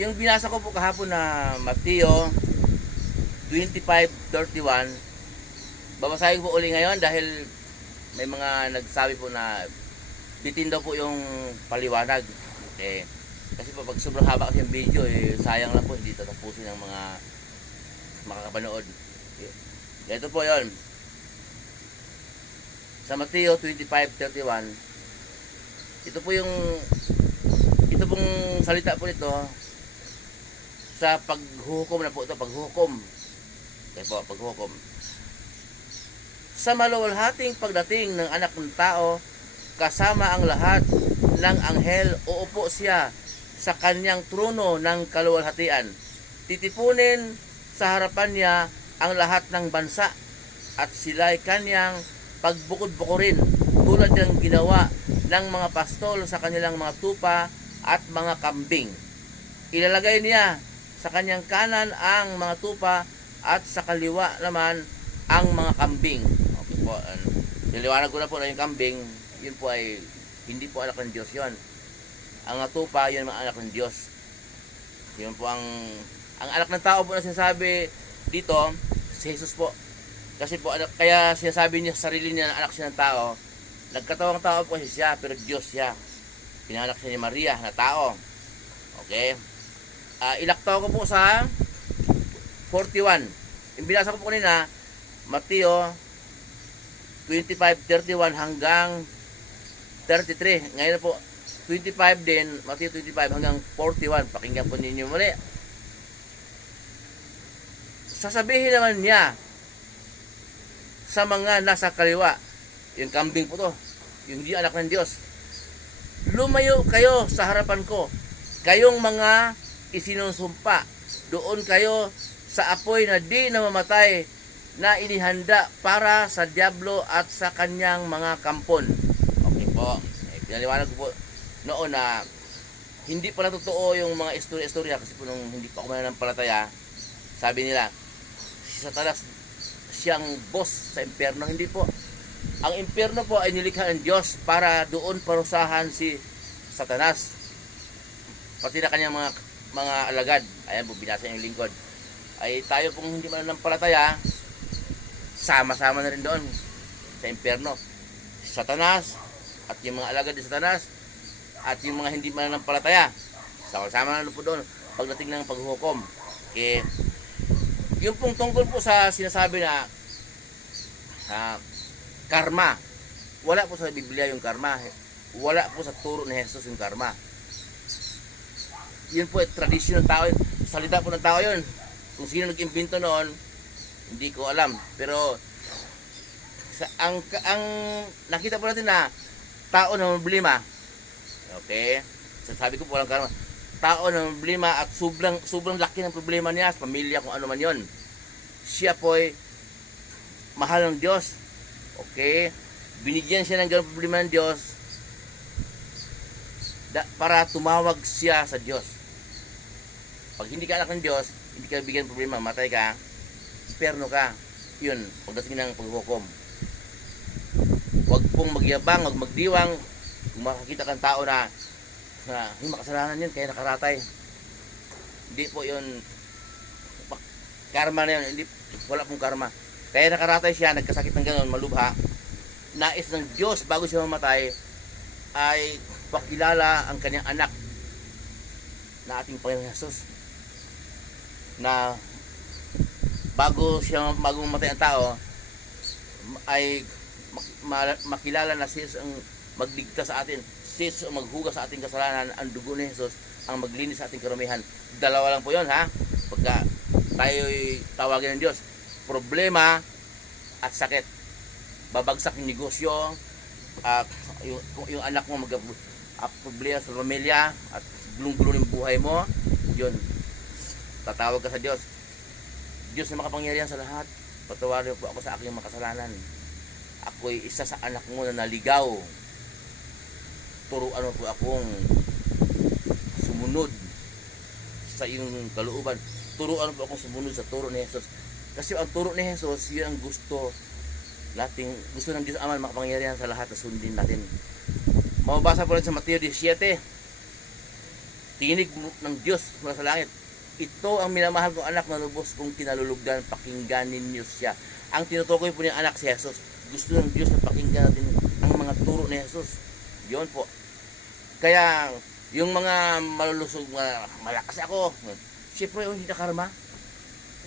Yung binasa ko po kahapon na Mateo 25:31, babasahin ko po uli ngayon dahil may mga nagsabi po na bitin daw po yung paliwanag. Okay. Kasi po pag sobrang haba kasi yung video, sayang lang po, hindi tatapusin ng mga makakapanood. Okay. Ito po yon sa Mateo 25:31. Ito pong salita po nito sa paghuhukom na po ito, paghuhukom. Okay po, paghuhukom. Sa maluwalhating pagdating ng anak ng tao, kasama ang lahat ng anghel, uupo siya sa kanyang trono ng kaluwalhatian. Titipunin sa harapan niya ang lahat ng bansa at sila'y kanyang pagbukod-bukurin tulad ng ginawa ng mga pastol sa kanilang mga tupa at mga kambing. Ilalagay niya sa kanyang kanan ang mga tupa at sa kaliwa naman ang mga kambing. Okay po, niliwanag ko na po na yung kambing, yun po ay hindi po anak ng Diyos yun. Ang tupa, yun ang anak ng Diyos. Yun po ang anak ng tao po na sinasabi dito, si Jesus po. Kasi po, kaya sinasabi niya sa sarili niya na anak siya ng tao, nagkatawang tao po siya, pero Diyos siya. Pinanak siya ni Maria na tao. Okay? Ilaktaw ko po sa 41. Yung binasa ko po kanina, Mateo 25:31 hanggang 33. Ngayon po, 25 din, Mateo 25 hanggang 41. Pakinggan po ninyo muli. Sasabihin naman niya sa mga nasa kaliwa, yung kambing po to, yung hindi anak ng Diyos, lumayo kayo sa harapan ko, kayong mga isinusumpa, doon kayo sa apoy na di namamatay na inihanda para sa diablo at sa kanyang mga kampon. Okay po, pinaliwanag ko po noon na hindi pala totoo yung mga istorya-istorya kasi po nung hindi pa ako mananampalataya, sabi nila si Satanas siyang boss sa impyerno. Hindi po. Ang impyerno po ay nilikha ng Diyos para doon parusahan si Satanas pati na kanyang mga alagad. Ayan po, binasa yung lingkod. Ay tayo pong hindi mananampalataya, sama-sama na rin doon sa impyerno. Satanas at yung mga alagad ni Satanas at yung mga hindi mananampalataya, sama-sama na po doon pagdating ng paghuhukom. Okay. Yung pong tungkol po sa sinasabi na karma, wala po sa Biblia yung karma. Wala po sa turo ni Jesus yung karma. Yun po ay tradisyon ng tao, salita po ng tao yun. Kung sino nag-imbento noon, hindi ko alam. Pero ang nakita po natin na tao na problema. Okay? Sabi ko po walang karma. Tao na problema at sobrang laki ng problema niya sa pamilya, kung ano man yon. Siya po ay mahal ng Diyos. Okay? Binigyan siya ng ganung problema ng Diyos para tumawag siya sa Diyos. Pag hindi ka anak ng Diyos, hindi ka bigyan ng problema, matay ka, impyerno ka. Yun, pagdating ng paghukom. Huwag pong magyabang, huwag magdiwang. Kung makakita kang tao na yung makasalanan yun, kaya nakaratay. Hindi po yun karma na yun. Hindi, wala pong karma. Kaya nakaratay siya, nagkasakit ng gano'n, malubha. Nais ng Diyos bago siya mamatay ay pakilala ang kanyang anak na ating Panginoon Jesus, na bago mamatay ang tao ay makilala na si Jesus ang magligtas sa atin, si Jesus ang maghugas sa ating kasalanan, ang dugo ni Jesus ang maglinis sa ating karumihan. Dalawa lang po yun, ha? Pagka tayo'y tawagin ng Diyos, problema at sakit, babagsak yung negosyo, yung anak mo problema sa pamilya at gulong-gulo ng buhay mo, yun, tatawag ka sa Diyos. Diyos na makapangyarihan sa lahat, patawarin po ako sa aking makasalanan. Ako'y isa sa anak mo na naligaw. Turuan mo po akong sumunod sa iyong kalooban. Turuan mo po akong sumunod sa turo ni Jesus. Kasi ang turo ni Jesus, yun ang gusto ng Diyos Ama makapangyarihan sa lahat na sundin natin. Mababasa po rin sa Mateo 17. tinig ng Diyos mula sa langit. Ito ang minamahal kong anak na lubos kong kinalulugdan, pakinggan ninyo siya. Ang tinutukoy po ng anak si Jesus. Gusto ng Diyos na pakinggan natin ang mga turo ni Jesus. Yun po. Kaya yung mga malulusog, malakas ako, siyempre hindi nakarma.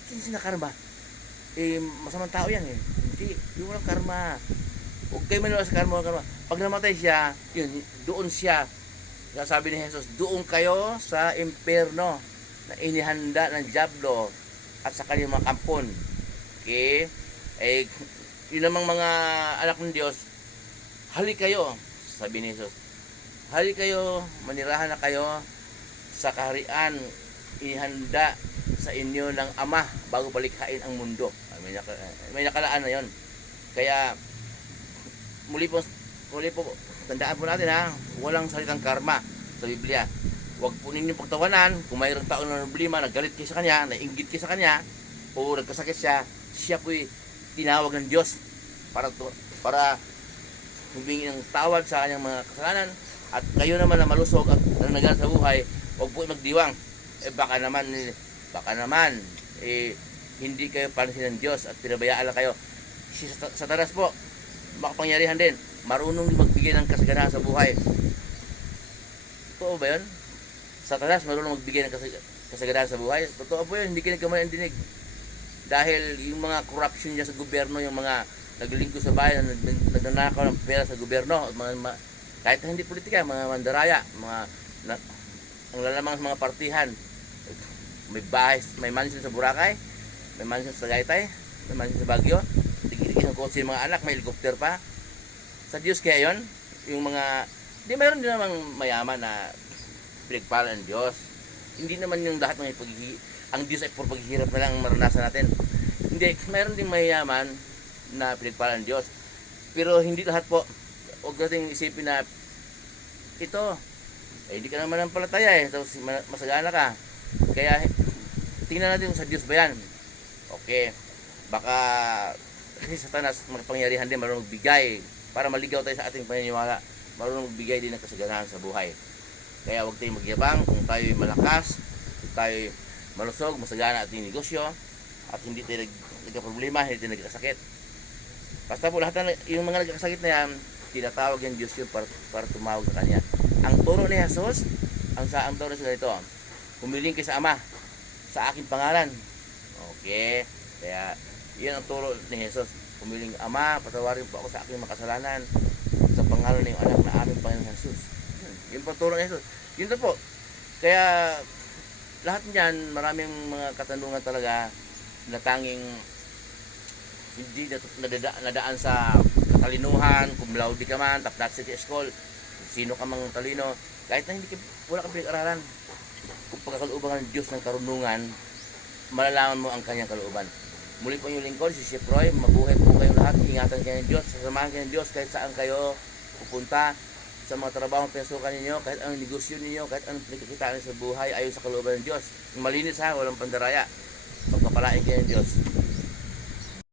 Hindi nakarma. Masamang tao yan eh. Hindi, yung walang karma. Huwag kayo maniwala sa karma, walang karma. Pag namatay siya, yun, doon siya. Sabi ni Jesus, doon kayo sa impyerno na inihanda ng diablo at sa kanyang mga kampon. Okay? Yun namang mga anak ng Diyos, halik kayo, sabi ni Jesus. Halik kayo, manirahan na kayo sa kaharian, inihanda sa inyo ng Ama bago balikhain ang mundo. May nakalaan na yon. Kaya muli po tandaan po natin ha, walang salitang karma sa Biblia. Huwag po ninyong pagtawanan kung mayroong tao na problema, naggalit kayo sa kanya, nainggit kayo sa kanya, o nagkasakit siya po'y tinawag ng Diyos para humingi ng tawad sa kanyang mga kasalanan. At kayo naman na malusog at nanagalan sa buhay, huwag po magdiwang. Baka naman hindi kayo pansin ng Diyos at pinabayaan lang kayo. Si Satanas po, makapangyarihan din, marunong magbigay ng kasaganahan sa buhay. Totoo ba yun? Satanas marunong magbigay ng kasaganahan sa buhay. Totoo po yun, hindi kinagkamali ang dinig. Dahil yung mga corruption niya sa gobyerno, yung mga naglilingkod sa bayan, nagnanakaw ng pera sa gobyerno, kahit na hindi politika, mga mandaraya, ang lalamang sa mga partihan, may bahay, may mansion sa Boracay, may mansion sa Tagaytay, may mansion sa Baguio, tigil-tigil ng kotse yung mga anak, may helicopter pa. Sa Diyos kaya yon, yung mga, di mayroon din namang mayaman na pinagpala ng Diyos. Hindi naman yung lahat ng ang Diyos ay puro paghihirap na lang maranasan natin. Hindi, mayroon din mayaman na pinagpala ng Diyos. Pero hindi lahat po. Huwag nating isipin na ito, hindi ka naman palataya eh, tapos masagana ka. Kaya tingnan natin sa Diyos ba yan. Okay, baka kasi Satanas magpangyarihan din, marunong magbigay para maligaw tayo sa ating paniniwala, marunong magbigay din ng kasaganahan sa buhay. Kaya huwag tayong magyabang kung tayo'y malakas, kung tayo'y malusog, masagana ating negosyo, at hindi tayo nagka-problema, hindi tayo nagkasakit. Basta po lahat na yung mga nagkasakit na yan, tinatawag yung Diyos yun para tumawag sa Kanya. Ang turo ni Jesus, ang turo sa ganito, humiling kayo sa Ama, sa aking pangalan. Okay, kaya yun ang turo ni Jesus. Humiling, Ama, patawarin po ako sa aking makasalanan sa pangalan ng anak na aming Panginoon Jesus. Yun po ang turo ni Jesus. Yun na po. Kaya lahat niyan, maraming mga katanungan talaga na tanging hindi nadaan sa katalinuhan, cum laude ka man, top notch city school, sino ka mang talino, kahit na wala kang pinag-aralan, kung pagkakalooban ng Diyos ng karunungan, malalaman mo ang kanyang kalooban. Muli po yung lingkod, si Chef Roy, mabuhay po kayong lahat, ingatan kayo ng Diyos, sasamahan kayo ng Diyos kahit saan kayo pupunta, sa mga trabaho pinasukan ninyo, kahit anong negosyo ninyo, kahit anong pinagkikitaan sa buhay, ayon sa kalooban ng Diyos. Malinis ha, walang pandaraya. Pagpapalain kayo ng Diyos.